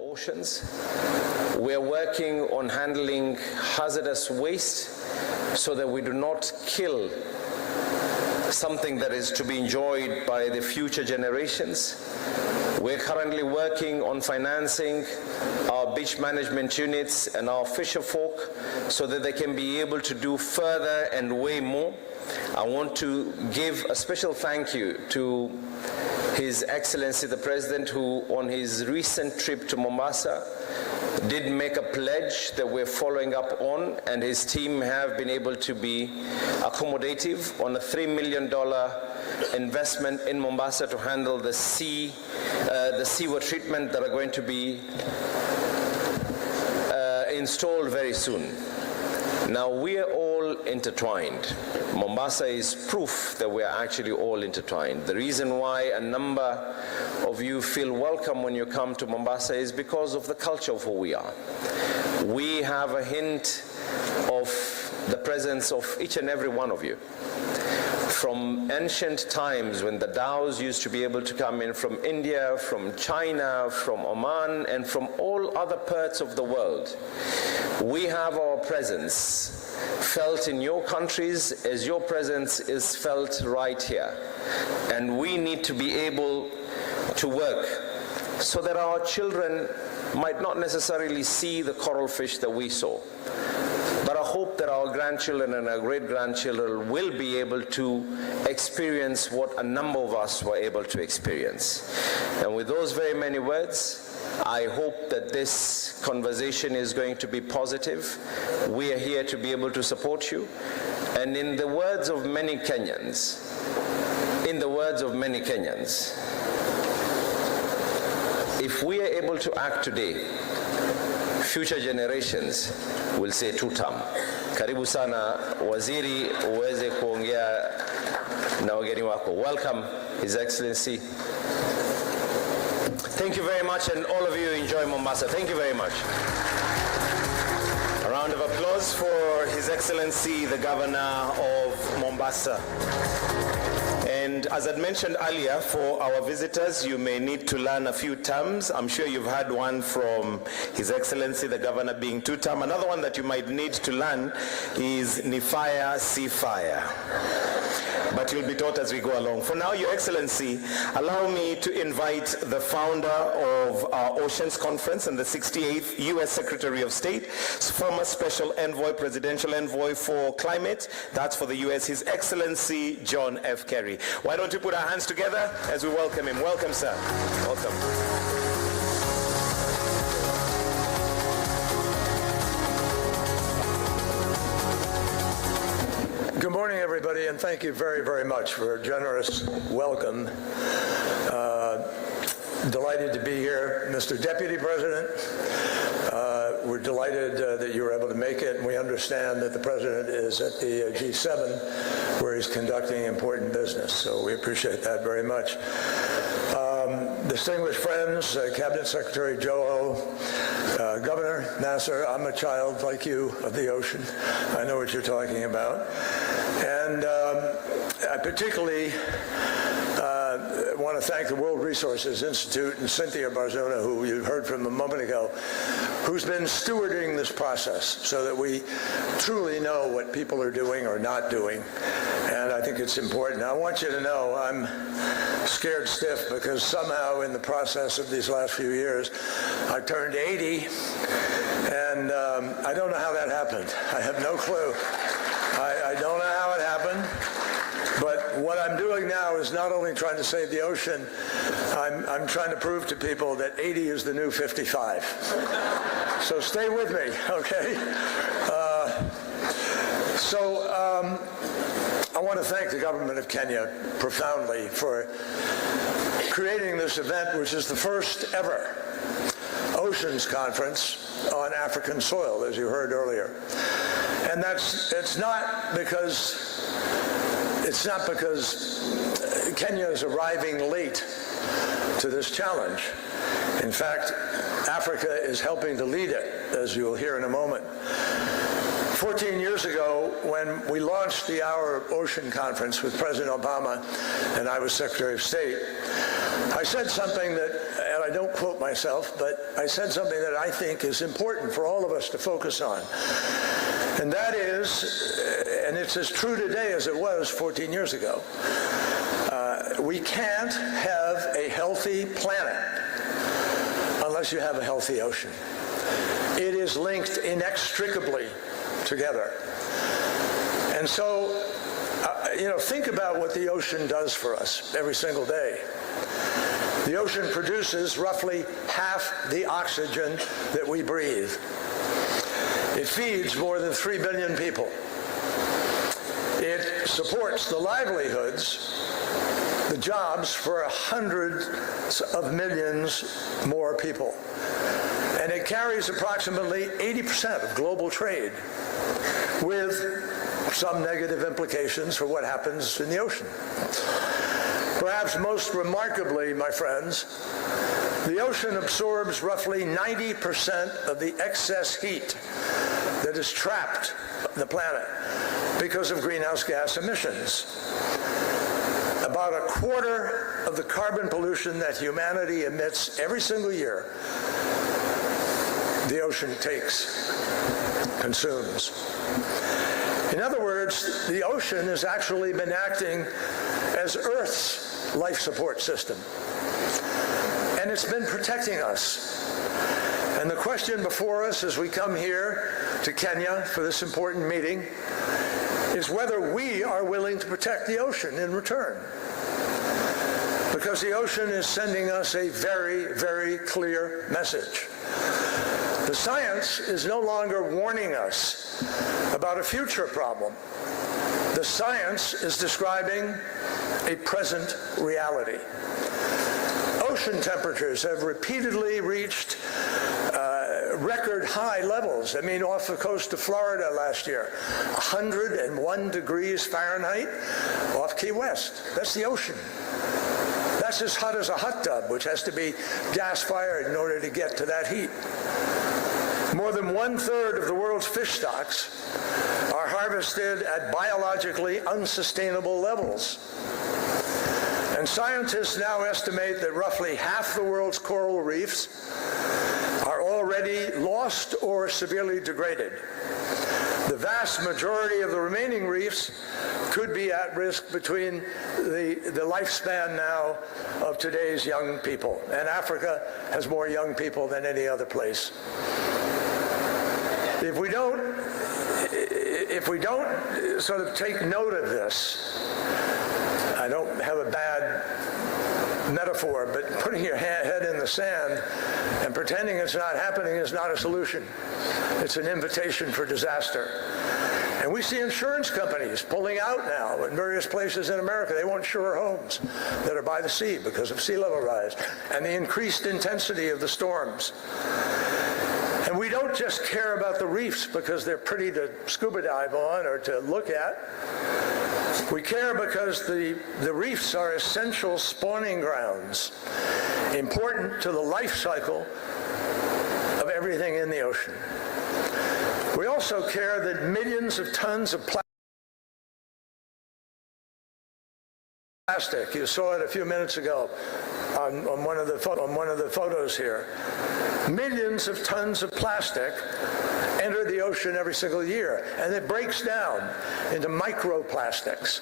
oceans. We're working on handling hazardous waste so that we do not kill something that is to be enjoyed by the future generations. We're currently working on financing our beach management units and our fisher folk so that they can be able to do further and way more. I want to give a special thank you to His Excellency the President, who on his recent trip to Mombasa did make a pledge that we're following up on, and his team have been able to be accommodative on a $3 million investment in Mombasa to handle the sewer treatment that are going to be installed very soon. Now, we are all intertwined. Mombasa is proof that we are actually all intertwined. The reason why a number of you feel welcome when you come to Mombasa is because of the culture of who we are. We have a hint of the presence of each and every one of you. From ancient times when the dhows used to be able to come in from India, from China, from Oman, and from all other parts of the world, we have our presence felt in your countries as your presence is felt right here. And we need to be able to work so that our children might not necessarily see the coral fish that we saw. But I hope that our grandchildren and our great-grandchildren will be able to experience what a number of us were able to experience. And with those very many words, I hope that this conversation is going to be positive. We are here to be able to support you. And in the words of many Kenyans, if we are able to act today, future generations will say tutam. Karibu sana waziri, uweze kuongea na wageni wako. Welcome, His Excellency. Thank you very much, and all of you enjoy Mombasa. Thank you very much. A round of applause for His Excellency, the Governor of Mombasa. And as I'd mentioned earlier, for our visitors, you may need to learn a few terms. I'm sure you've had one from His Excellency, the Governor, being two-term. Another one that you might need to learn is Nifaya Seafire. But you'll be taught as we go along. For now, Your Excellency, allow me to invite the founder of our Oceans Conference and the 68th U.S. Secretary of State, former Special Envoy, Presidential Envoy for Climate, that's for the U.S., His Excellency John F. Kerry. Why don't you put our hands together as we welcome him. Welcome, sir. Welcome. Good morning, everybody, and thank you very, very much for a generous welcome. Delighted to be here, Mr. Deputy President. We're delighted that you were able to make it, and we understand that the President is at the G7, where he's conducting important business, so we appreciate that very much. Distinguished friends, Cabinet Secretary Joe, Governor Nasser, I'm a child like you of the ocean. I know what you're talking about. And I particularly want to thank the World Resources Institute and Cynthia Barzuna, who you heard from a moment ago, who's been stewarding this process so that we truly know what people are doing or not doing. And I think it's important. I want you to know I'm scared stiff because somehow in the process of these last few years, I turned 80, and I don't know how that happened. I have no clue. I don't know how it happened. But what I'm doing now is not only trying to save the ocean, I'm trying to prove to people that 80 is the new 55. So stay with me, okay? I want to thank the government of Kenya profoundly for creating this event, which is the first ever Oceans Conference on African soil, as you heard earlier. And it's not because Kenya is arriving late to this challenge. In fact, Africa is helping to lead it, as you'll hear in a moment. 14 years ago, when we launched the Our Ocean Conference with President Obama and I was Secretary of State, I said something that, and I don't quote myself, but I said something that I think is important for all of us to focus on. And that is, and it's as true today as it was 14 years ago, we can't have a healthy planet unless you have a healthy ocean. It is linked inextricably together. And so, think about what the ocean does for us every single day. The ocean produces roughly half the oxygen that we breathe. It feeds more than 3 billion people. It supports the livelihoods, the jobs for hundreds of millions more people. And it carries approximately 80% of global trade, with some negative implications for what happens in the ocean. Perhaps most remarkably, my friends, the ocean absorbs roughly 90% of the excess heat that is trapped on the planet because of greenhouse gas emissions. About a quarter of the carbon pollution that humanity emits every single year, the ocean consumes. In other words, the ocean has actually been acting as Earth's life support system. And it's been protecting us. And the question before us as we come here to Kenya for this important meeting is whether we are willing to protect the ocean in return. Because the ocean is sending us a very, very clear message. The science is no longer warning us about a future problem. The science is describing a present reality. Ocean temperatures have repeatedly reached record high levels. I mean, off the coast of Florida last year, 101 degrees Fahrenheit off Key West. That's the ocean. That's as hot as a hot tub, which has to be gas-fired in order to get to that heat. More than 1/3 of the world's fish stocks are harvested at biologically unsustainable levels. And scientists now estimate that roughly half the world's coral reefs are already lost or severely degraded. The vast majority of the remaining reefs could be at risk between the lifespan now of today's young people. And Africa has more young people than any other place. If we don't sort of take note of this, I don't have a bad metaphor, but putting your head in the sand and pretending it's not happening is not a solution. It's an invitation for disaster. And we see insurance companies pulling out now in various places in America. They won't insure homes that are by the sea because of sea level rise and the increased intensity of the storms. And we don't just care about the reefs because they're pretty to scuba dive on or to look at. We care because the reefs are essential spawning grounds, important to the life cycle of everything in the ocean. We also care that millions of tons of plastic, you saw it a few minutes ago on one of the photos here, millions of tons of plastic enter the ocean every single year, and it breaks down into microplastics.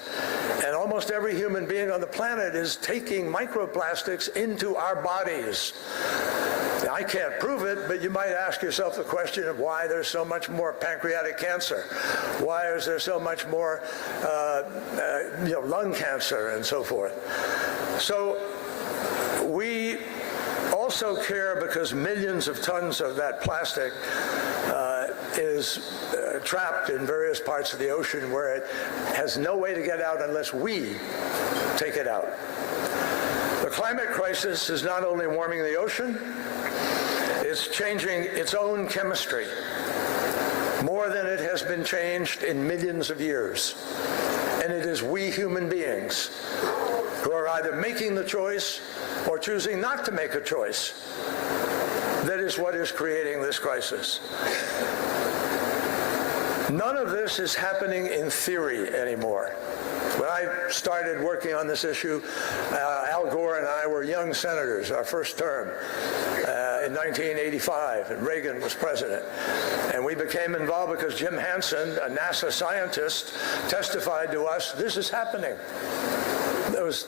And almost every human being on the planet is taking microplastics into our bodies. Now, I can't prove it, but you might ask yourself the question of why there's so much more pancreatic cancer. Why is there so much more lung cancer and so forth? So we also care because millions of tons of that plastic is trapped in various parts of the ocean where it has no way to get out unless we take it out. The climate crisis is not only warming the ocean, it's changing its own chemistry more than it has been changed in millions of years. And it is we human beings who are either making the choice or choosing not to make a choice that is what is creating this crisis. None of this is happening in theory anymore. When I started working on this issue, Al Al Gore and I were young senators, our first term, in 1985, and Reagan was president. And we became involved because Jim Hansen, a NASA scientist, testified to us, this is happening. That was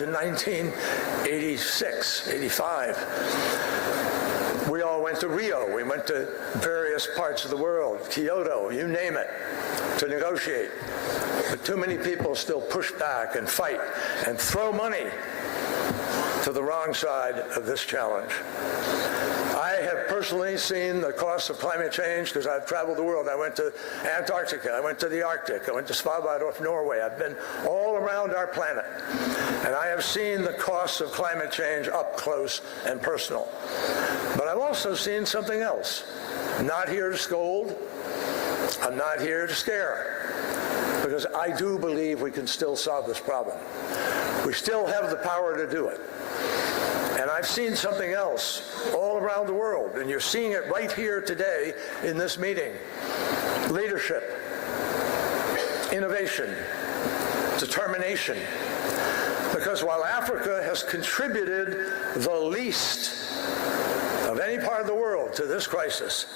in 1986, 85. We all went to Rio. We went to various parts of the world, Kyoto, you name it, to negotiate. But too many people still push back and fight and throw money to the wrong side of this challenge. I have personally seen the costs of climate change because I've traveled the world. I went to Antarctica, I went to the Arctic, I went to Svalbard off Norway. I've been all around our planet. And I have seen the costs of climate change up close and personal. But I've also seen something else. I'm not here to scold. I'm not here to scare. Because I do believe we can still solve this problem. We still have the power to do it. And I've seen something else all around the world, and you're seeing it right here today in this meeting. Leadership, innovation, determination. Because while Africa has contributed the least of any part of the world to this crisis,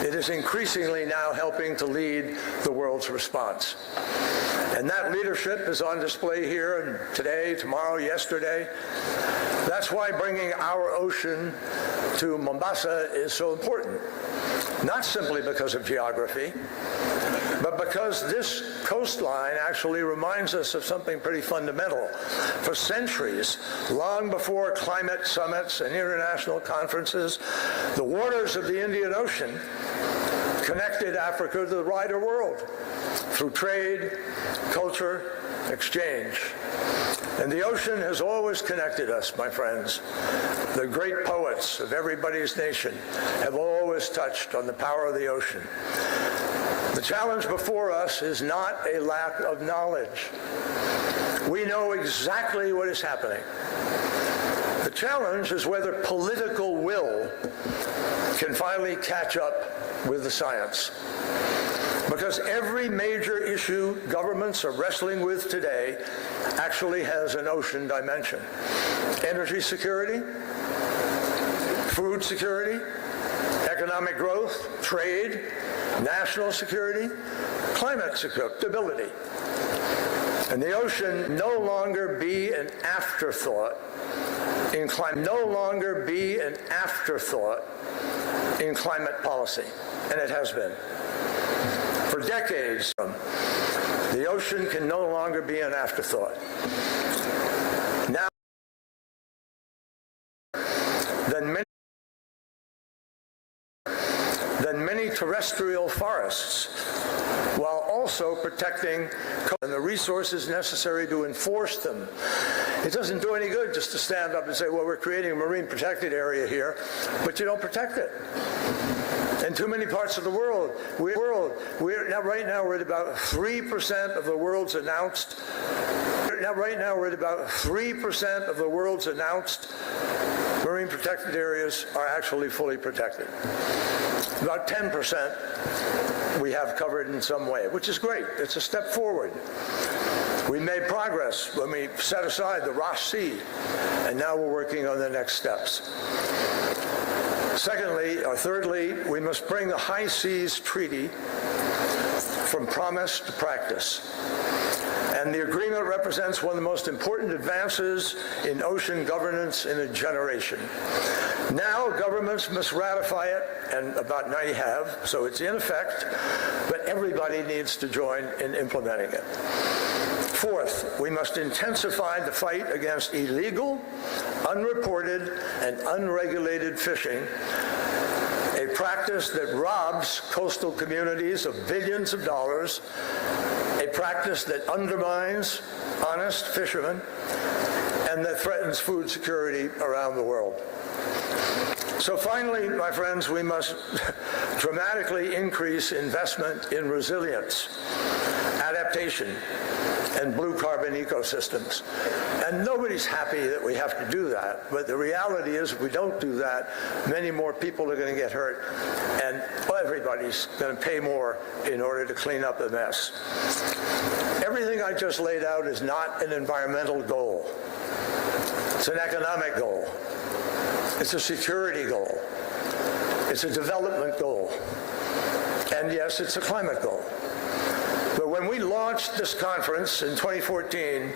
it is increasingly now helping to lead the world's response. And that leadership is on display here today, tomorrow, yesterday. That's why bringing our ocean to Mombasa is so important. Not simply because of geography, but because this coastline actually reminds us of something pretty fundamental. For centuries, long before climate summits and international conferences, the waters of the Indian Ocean connected Africa to the wider world through trade, culture, exchange. And the ocean has always connected us, my friends. The great poets of everybody's nation have always touched on the power of the ocean. The challenge before us is not a lack of knowledge. We know exactly what is happening. The challenge is whether political will can finally catch up with the science. Because every major issue governments are wrestling with today actually has an ocean dimension. Energy security, food security, economic growth, trade, national security, climate stability. And the ocean no longer be an afterthought in climate policy, and it has been. For decades, the ocean can no longer be an afterthought. Now, than many terrestrial forests, while also protecting and the resources necessary to enforce them. It doesn't do any good just to stand up and say, well, we're creating a marine protected area here, but you don't protect it. In too many parts of the world, right now we're at about 3% of the world's announced. Marine protected areas are actually fully protected. About 10% we have covered in some way, which is great. It's a step forward. We made progress when we set aside the Ross Sea, and now we're working on the next steps. Thirdly, we must bring the High Seas Treaty from promise to practice. And the agreement represents one of the most important advances in ocean governance in a generation. Now governments must ratify it, and about 90 have, so it's in effect, but everybody needs to join in implementing it. Fourth, we must intensify the fight against illegal, unreported, and unregulated fishing, a practice that robs coastal communities of billions of dollars, a practice that undermines honest fishermen, and that threatens food security around the world. So finally, my friends, we must dramatically increase investment in resilience, adaptation, and blue carbon ecosystems. And nobody's happy that we have to do that, but the reality is if we don't do that, many more people are going to get hurt, and everybody's going to pay more in order to clean up the mess. Everything I just laid out is not an environmental goal. It's an economic goal. It's a security goal. It's a development goal. And yes, it's a climate goal. But when we launched this conference in 2014,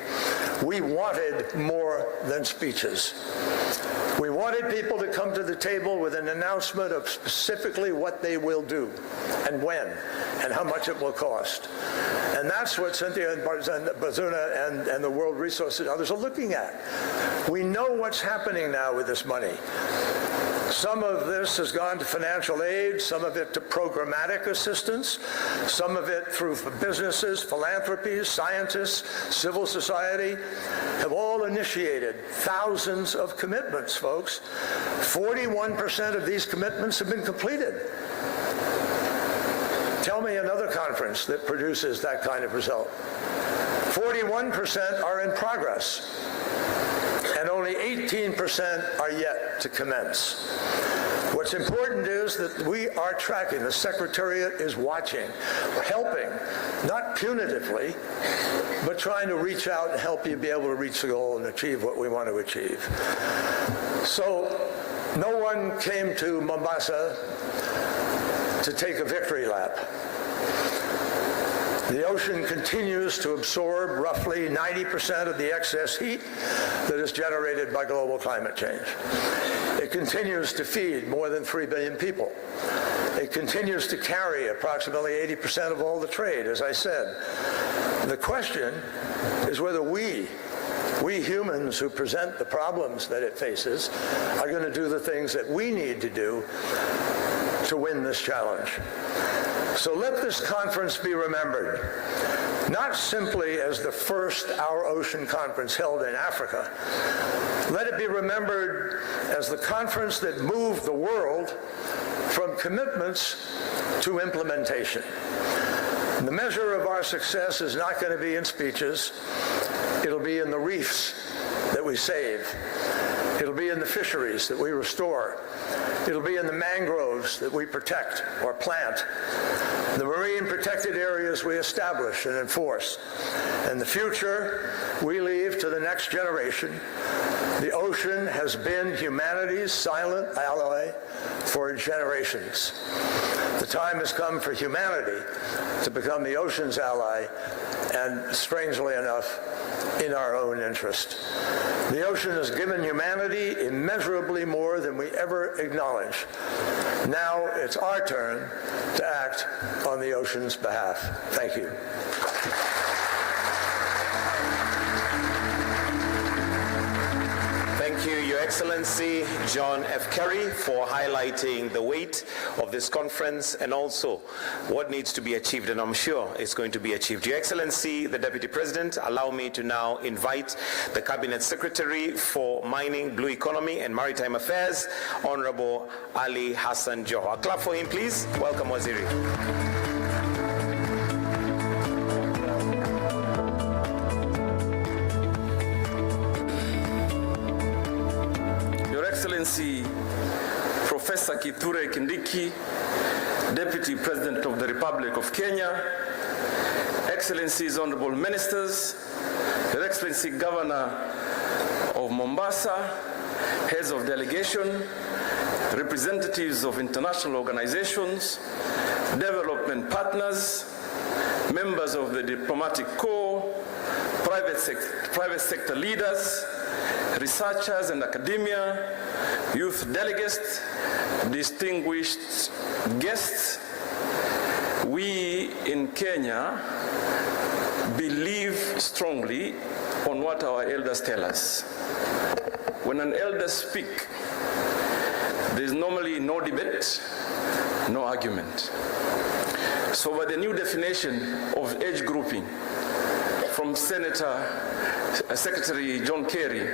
we wanted more than speeches. We wanted people to come to the table with an announcement of specifically what they will do and when and how much it will cost. And that's what Cynthia Bazuna and the World Resources and others are looking at. We know what's happening now with this money. Some of this has gone to financial aid, some of it to programmatic assistance, some of it through businesses, philanthropies, scientists, civil society, have all initiated thousands of commitments, folks. 41% of these commitments have been completed. Tell me another conference that produces that kind of result. 41% are in progress, and only 18% are yet to commence. What's important is that we are tracking. The Secretariat is watching, helping, not punitively, but trying to reach out and help you be able to reach the goal and achieve what we want to achieve. So no one came to Mombasa to take a victory lap. The ocean continues to absorb roughly 90% of the excess heat that is generated by global climate change. It continues to feed more than 3 billion people. It continues to carry approximately 80% of all the trade, as I said. The question is whether we humans who present the problems that it faces are going to do the things that we need to do to win this challenge. So let this conference be remembered, not simply as the first Our Ocean Conference held in Africa. Let it be remembered as the conference that moved the world from commitments to implementation. The measure of our success is not going to be in speeches. It'll be in the reefs that we save. It'll be in the fisheries that we restore. It'll be in the mangroves that we protect or plant, the marine protected areas we establish and enforce. And the future we leave to the next generation. The ocean has been humanity's silent ally for generations. The time has come for humanity to become the ocean's ally, and strangely enough, in our own interest. The ocean has given humanity immeasurably more than we ever acknowledge. Now it's our turn to act on the ocean's behalf. Thank you. Thank you, Your Excellency John F. Kerry, for highlighting the weight of this conference and also what needs to be achieved, and I'm sure it's going to be achieved. Your Excellency, the Deputy President, allow me to now invite the Cabinet Secretary for Mining, Blue Economy and Maritime Affairs, Honorable Ali Hassan Joho. A clap for him, please. Welcome, Waziri. Excellency Professor Kithure Kindiki, Deputy President of the Republic of Kenya, Excellencies, Honorable Ministers, Your Excellency Governor of Mombasa, heads of delegation, representatives of international organizations, development partners, members of the diplomatic corps, private sector leaders, researchers and academia, youth delegates, distinguished guests. We in Kenya believe strongly on what our elders tell us. When an elder speaks, there is normally no debate, no argument. So by the new definition of age grouping from Secretary John Kerry,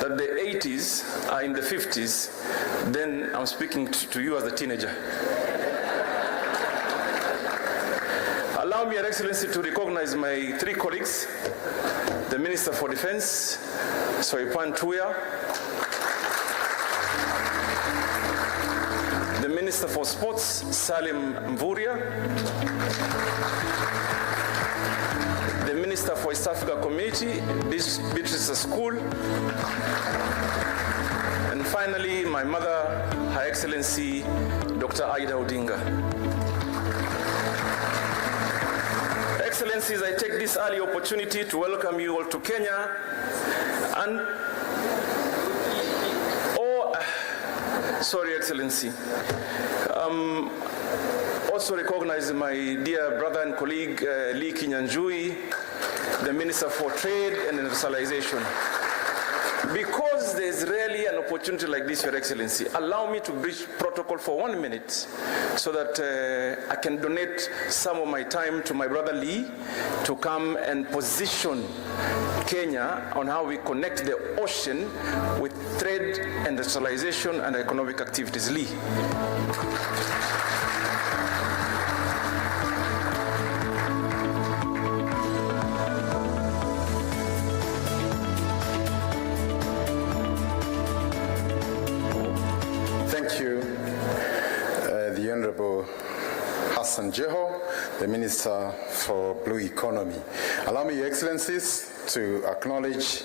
that the 80s are in the 50s, then I'm speaking to you as a teenager. Allow me, Your Excellency, to recognize my three colleagues, the Minister for Defense, Soipan Tuya, the Minister for Sports, Salim Mvurya, the Minister for East Africa Community, Beatrice School. And finally, my mother, Her Excellency, Dr. Aida Odinga. Excellencies, I take this early opportunity to welcome you all to Kenya and sorry, Excellency. Also recognize my dear brother and colleague Lee Kinyanjui, the Minister for Trade and Industrialization. Because there's rarely an opportunity like this, Your Excellency, allow me to breach protocol for 1 minute so that I can donate some of my time to my brother Lee to come and position Kenya on how we connect the ocean with trade, industrialization, and economic activities. Lee. Thank you, the Honorable Hassan Joho, the Minister for Blue Economy. Allow me, Your Excellencies, to acknowledge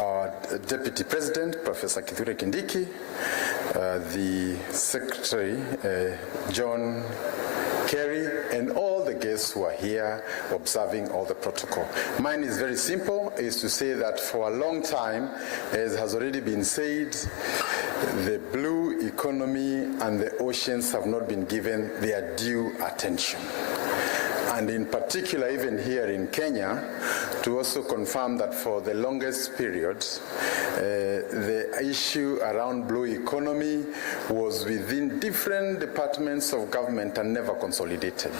our Deputy President, Professor Kithure Kindiki, the Secretary, John Kerry, and all the guests who are here observing all the protocol. Mine is very simple, is to say that for a long time, as has already been said, the blue economy and the oceans have not been given their due attention. And in particular, even here in Kenya, to also confirm that for the longest period, the issue around blue economy was within different departments of government and never consolidated.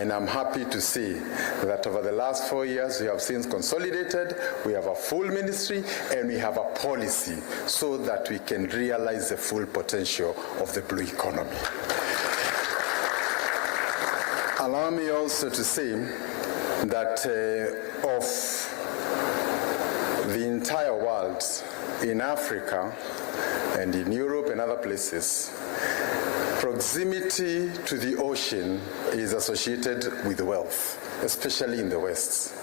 And I'm happy to see that over the last 4 years, we have since consolidated, we have a full ministry, and we have a policy so that we can realize the full potential of the blue economy. Allow me also to say that of the entire world, in Africa and in Europe and other places, proximity to the ocean is associated with wealth, especially in the West.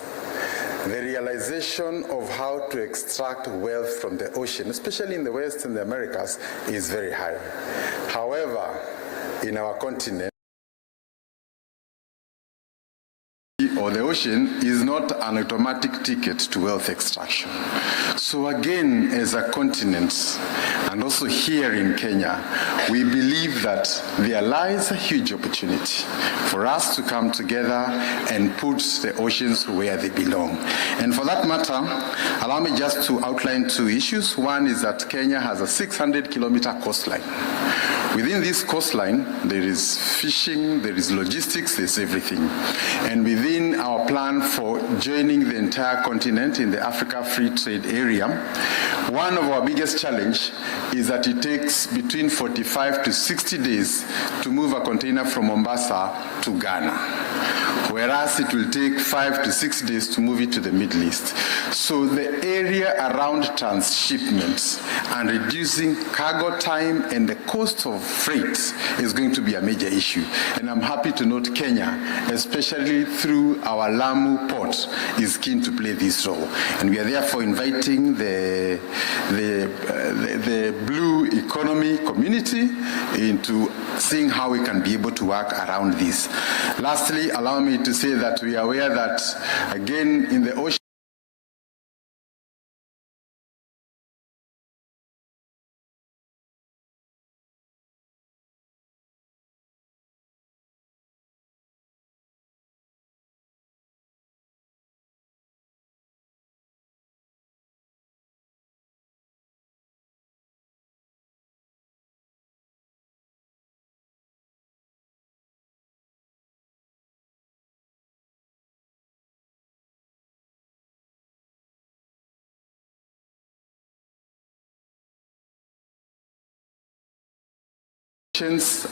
The realization of how to extract wealth from the ocean, especially in the West and the Americas, is very high. However, in our continent, or the ocean is not an automatic ticket to wealth extraction. So again, as a continent, and also here in Kenya, we believe that there lies a huge opportunity for us to come together and put the oceans where they belong. And for that matter, allow me just to outline two issues. One is that Kenya has a 600-kilometer coastline. Within this coastline, there is fishing, there is logistics, there's everything. And within our plan for joining the entire continent in the Africa Free Trade Area, one of our biggest challenges is that it takes between 45 to 60 days to move a container from Mombasa to Ghana, whereas it will take 5 to 6 days to move it to the Middle East. So the area around transshipment and reducing cargo time and the cost of freight is going to be a major issue. And I'm happy to note Kenya, especially through our Lamu port, is keen to play this role. And we are therefore inviting the blue economy community into seeing how we can be able to work around this. Lastly, allow me to say that we are aware that, again, in the ocean,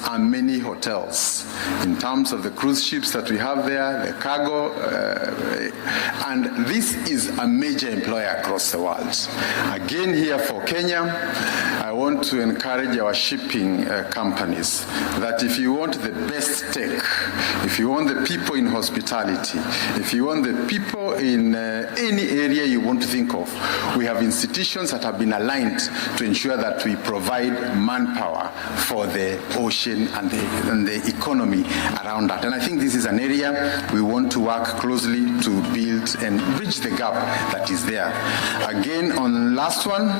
are many hotels in terms of the cruise ships that we have there, the cargo, and this is a major employer across the world. Again, here for Kenya, I want to encourage our shipping companies that if you want the best tech, if you want the people in hospitality, if you want the people in any area you want to think of, we have institutions that have been aligned to ensure that we provide manpower for the ocean and the economy around that. And I think this is an area we want to work closely to build and bridge the gap that is there. Again, on last one,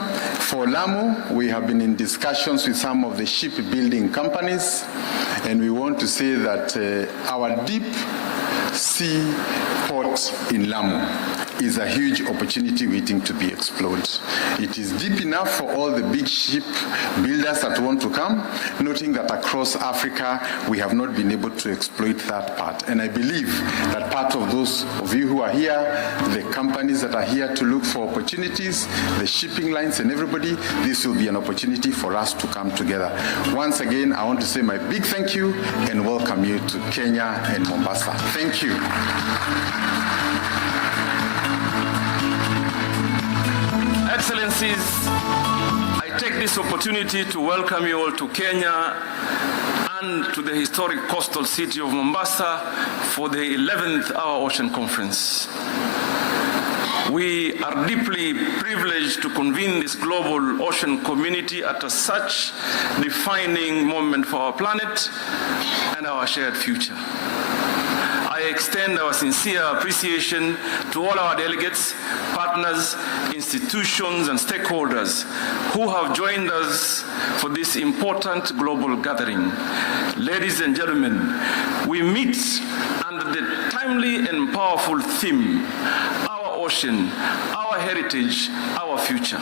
for Lamu, we have been in discussions with some of the shipbuilding companies, and we want to say that our deep sea port in Lamu is a huge opportunity waiting to be explored. It is deep enough for all the big ship builders that want to come, noting that across Africa we have not been able to exploit that part. And I believe that part of those of you who are here, the companies that are here to look for opportunities, the shipping lines and everybody, this will be an opportunity for us to come together. Once again, I want to say my big thank you and welcome you to Kenya and Mombasa. Thank you. Excellencies, I take this opportunity to welcome you all to Kenya and to the historic coastal city of Mombasa for the 11th Our Ocean Conference. We are deeply privileged to convene this global ocean community at such defining moment for our planet and our shared future. I extend our sincere appreciation to all our delegates, partners, institutions, and stakeholders who have joined us for this important global gathering. Ladies and gentlemen, we meet under the timely and powerful theme, our ocean, our heritage, our future.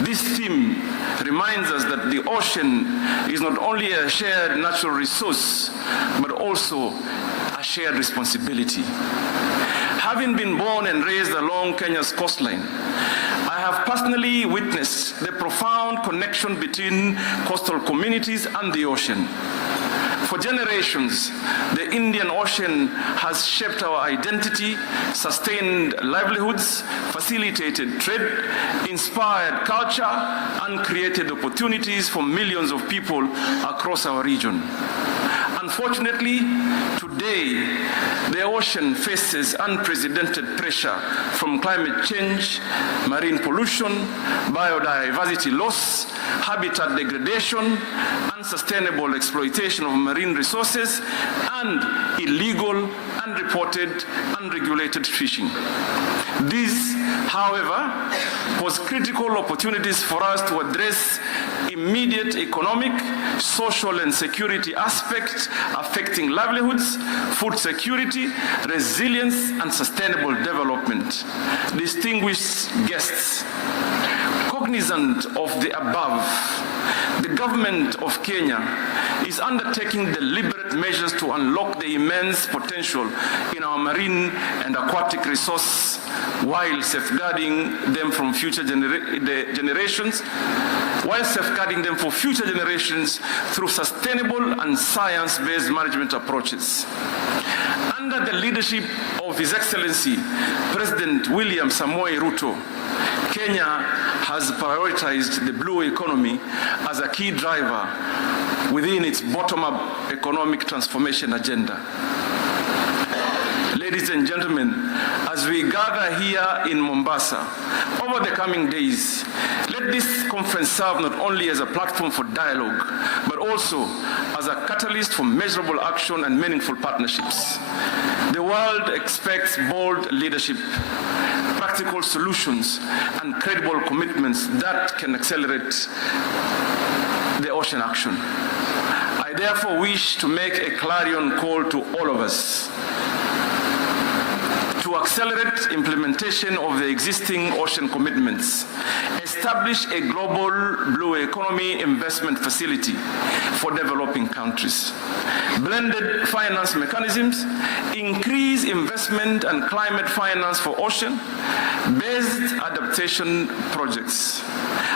This theme reminds us that the ocean is not only a shared natural resource, but also a shared responsibility. Having been born and raised along Kenya's coastline, I have personally witnessed the profound connection between coastal communities and the ocean. For generations, the Indian Ocean has shaped our identity, sustained livelihoods, facilitated trade, inspired culture, and created opportunities for millions of people across our region. Unfortunately, today, the ocean faces unprecedented pressure from climate change, marine pollution, biodiversity loss, habitat degradation, unsustainable exploitation of marine resources, and illegal, unreported, unregulated fishing. These, however, pose critical opportunities for us to address immediate economic, social, and security aspects affecting livelihoods, food security, resilience, and sustainable development. Distinguished guests, cognizant of the above, the government of Kenya is undertaking deliberate measures to unlock the immense potential in our marine and aquatic resources while safeguarding them from future generations, through sustainable and science-based management approaches. Under the leadership of His Excellency President William Samoei Ruto, Kenya has prioritized the blue economy as a key driver within its bottom-up economic transformation agenda. Ladies and gentlemen, as we gather here in Mombasa over the coming days, let this conference serve not only as a platform for dialogue, but also as a catalyst for measurable action and meaningful partnerships. The world expects bold leadership, practical solutions, and credible commitments that can accelerate the ocean action. I therefore wish to make a clarion call to all of us to accelerate implementation of the existing ocean commitments, establish a global blue economy investment facility for developing countries, blended finance mechanisms, increase investment and climate finance for ocean-based adaptation projects,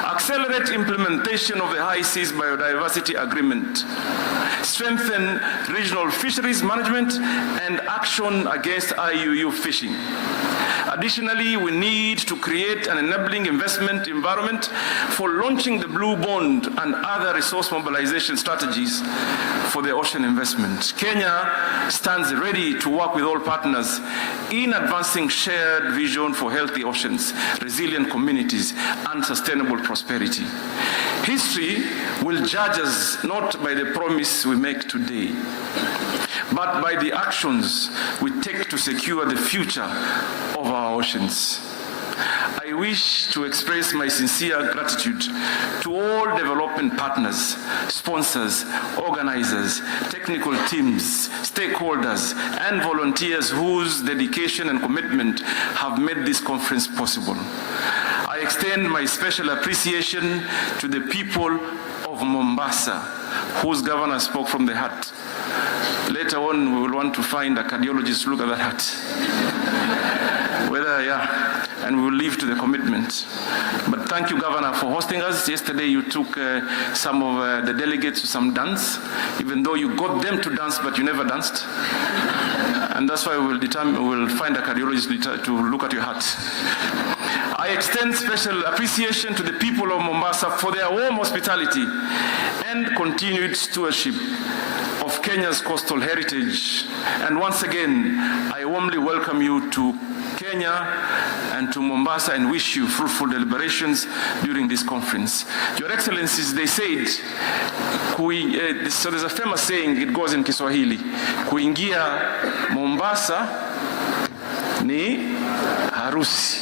accelerate implementation of the High Seas Biodiversity Agreement, strengthen regional fisheries management and action against IUU fishing, Additionally, we need to create an enabling investment environment for launching the Blue Bond and other resource mobilization strategies for the ocean investment. Kenya stands ready to work with all partners in advancing shared vision for healthy oceans, resilient communities, and sustainable prosperity. History will judge us not by the promise we make today, but by the actions we take to secure the future of our oceans. I wish to express my sincere gratitude to all development partners, sponsors, organizers, technical teams, stakeholders, and volunteers whose dedication and commitment have made this conference possible. I extend my special appreciation to the people of Mombasa, whose governor spoke from the heart. Later on, we will want to find a cardiologist to look at that heart. And we will leave to the commitment. But thank you, Governor, for hosting us. Yesterday, you took some of the delegates to some dance, even though you got them to dance, but you never danced. And that's why we'll find a cardiologist to look at your heart. I extend special appreciation to the people of Mombasa for their warm hospitality and continued stewardship of Kenya's coastal heritage. And once again, I warmly welcome you to Kenya and to Mombasa and wish you fruitful deliberations during this conference. Your Excellencies, they said, so there's a famous saying, it goes in Kiswahili, kuingia Mombasa ni harusi,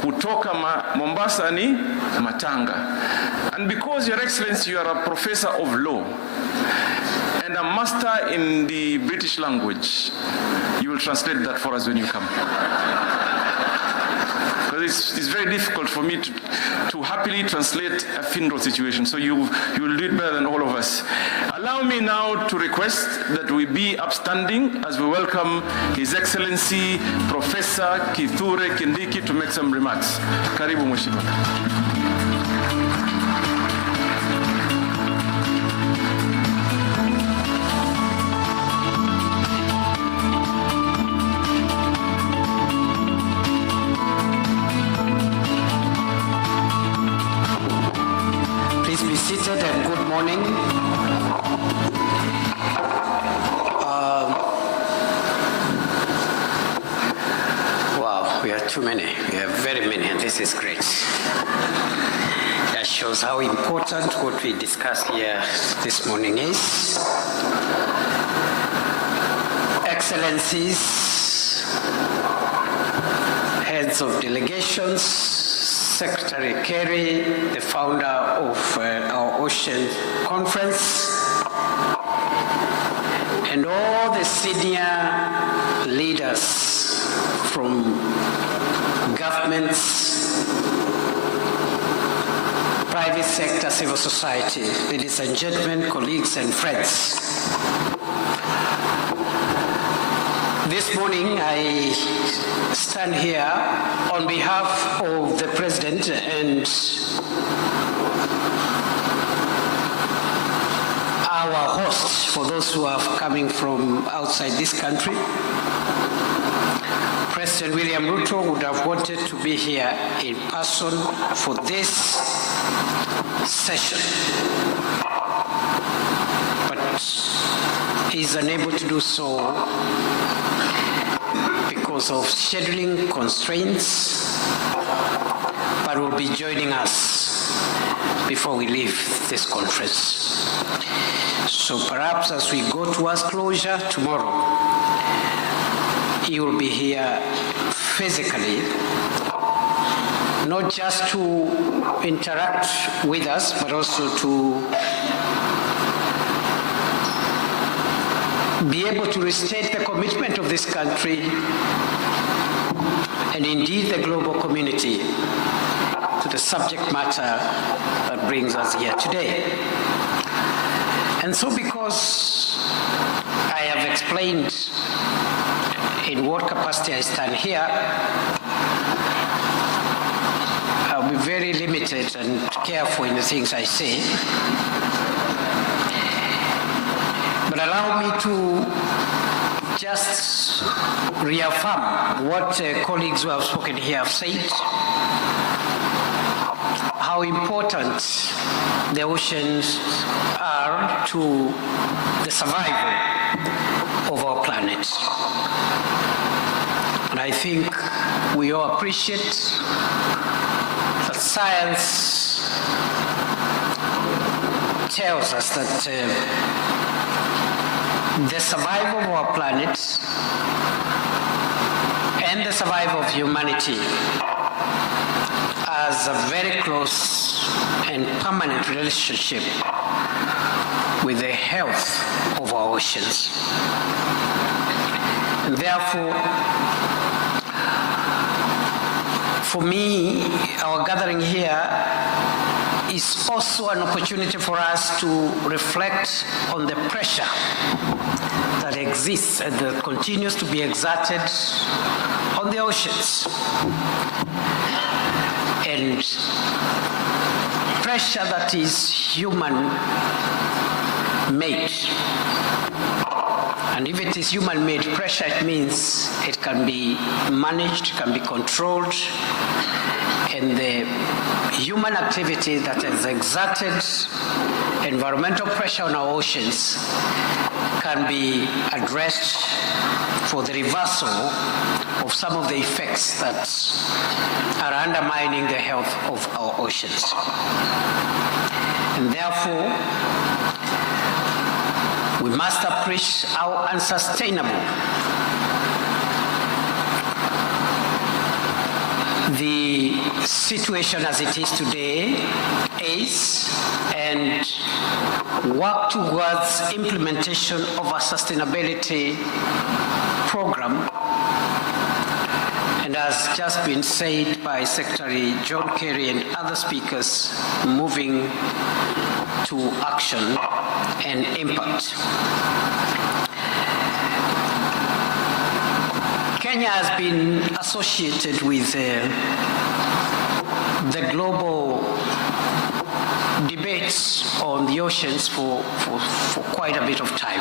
kutoka Mombasa ni matanga. And because, Your Excellency, you are a professor of law and a master in the British language, you will translate that for us when you come. Because it's very difficult for me to happily translate a funeral situation, so you will do it better than all of us. Allow me now to request that we be upstanding as we welcome His Excellency Professor Kithure Kindiki to make some remarks. Karibu Mheshimiwa. And good morning. Wow, we are too many. We are very many, and this is great. That shows how important what we discuss here this morning is. Excellencies, heads of delegations, Secretary Kerry, the founder of our Ocean Conference, and all the senior leaders from governments, private sector, civil society, ladies and gentlemen, colleagues and friends. This morning I stand here on behalf of the President and our hosts, for those who are coming from outside this country. President William Ruto would have wanted to be here in person for this session, but he's unable to do so because of scheduling constraints, but will be joining us before we leave this conference. So perhaps as we go towards closure tomorrow, he will be here physically, not just to interact with us, but also to be able to restate the commitment of this country and indeed the global community to the subject matter that brings us here today. And so, because I have explained in what capacity I stand here, I'll be very limited and careful in the things I say. But allow me to just reaffirm what colleagues who have spoken here have said, how important the oceans are to the survival of our planet. And I think we all appreciate that science tells us that the survival of our planet and the survival of humanity has a very close and permanent relationship with the health of our oceans. And therefore, for me, our gathering here is also an opportunity for us to reflect on the pressure that exists and that continues to be exerted on the oceans. And pressure that is human-made. And if it is human-made pressure, it means it can be managed, can be controlled, and the human activity that has exerted environmental pressure on our oceans can be addressed for the reversal of some of the effects that are undermining the health of our oceans. And therefore, we must appreciate how unsustainable the situation as it is today is, and work towards implementation of a sustainability program. And as just been said by Secretary John Kerry and other speakers, moving to action and impact. Kenya has been associated with the global debates on the oceans for quite a bit of time.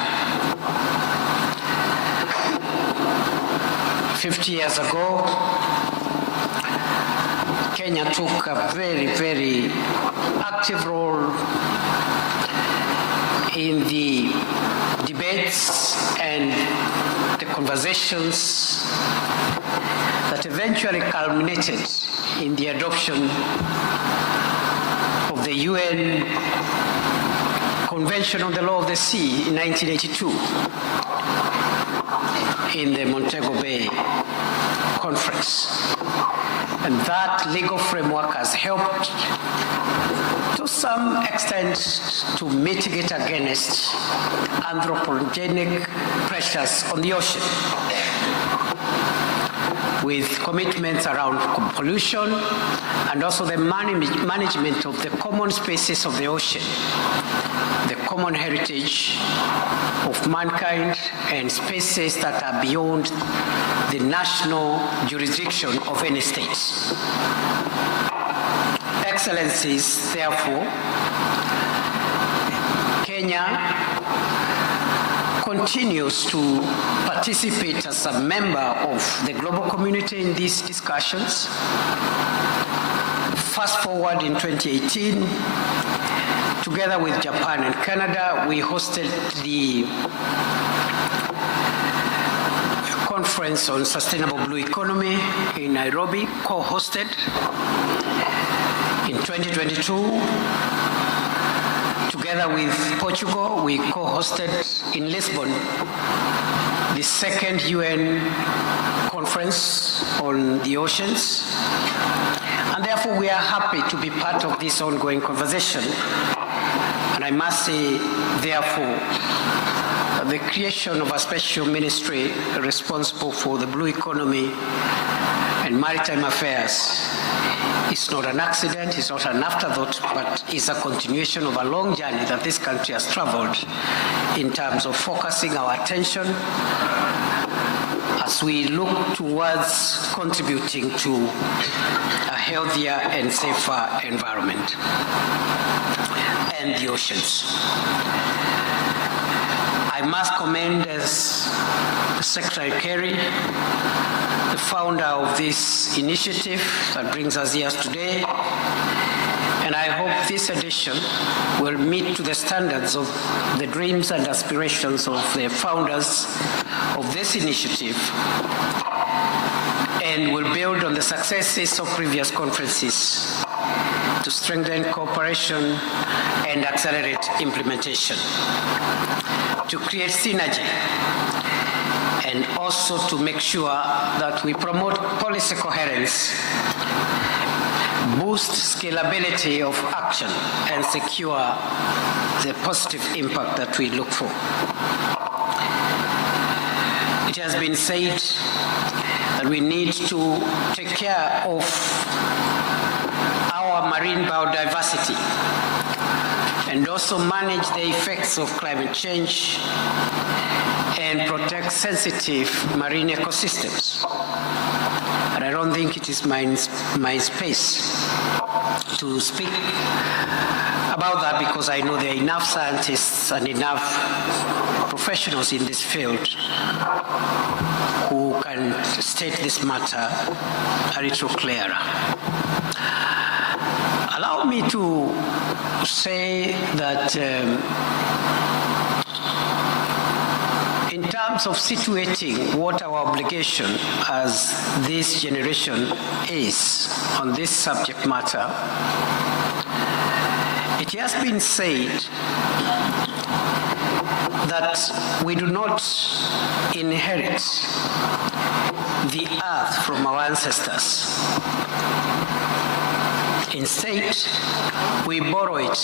50 years ago, Kenya took a very, very active role in the debates and the conversations that eventually culminated in the adoption of the UN Convention on the Law of the Sea in 1982 in the Montego Bay Conference. And that legal framework has helped to some extent to mitigate against anthropogenic pressures on the ocean, with commitments around pollution and also the management of the common spaces of the ocean, the common heritage of mankind and spaces that are beyond the national jurisdiction of any state. Excellencies, therefore, Kenya continues to participate as a member of the global community in these discussions. Fast forward in 2018, together with Japan and Canada, we hosted the Conference on Sustainable Blue Economy in Nairobi, co-hosted. In 2022, together with Portugal, we co-hosted in Lisbon the second UN Conference on the Oceans. And therefore, we are happy to be part of this ongoing conversation. And I must say, therefore, the creation of a special ministry responsible for the blue economy and maritime affairs is not an accident, it's not an afterthought, but is a continuation of a long journey that this country has traveled in terms of focusing our attention as we look towards contributing to a healthier and safer environment and the oceans. I I must commend Secretary Kerry, the founder of this initiative that brings us here today, and I hope this edition will meet to the standards of the dreams and aspirations of the founders of this initiative and will build on the successes of previous conferences to strengthen cooperation and accelerate implementation, to create synergy, and also to make sure that we promote policy coherence, boost scalability of action, and secure the positive impact that we look for. It has been said that we need to take care of our marine biodiversity and also manage the effects of climate change and protect sensitive marine ecosystems. And I don't think it is my space to speak about that because I know there are enough scientists and enough professionals in this field who can state this matter a little clearer. Allow me to say that in terms of situating what our obligation as this generation is on this subject matter, it has been said that we do not inherit the earth from our ancestors. Instead, we borrow it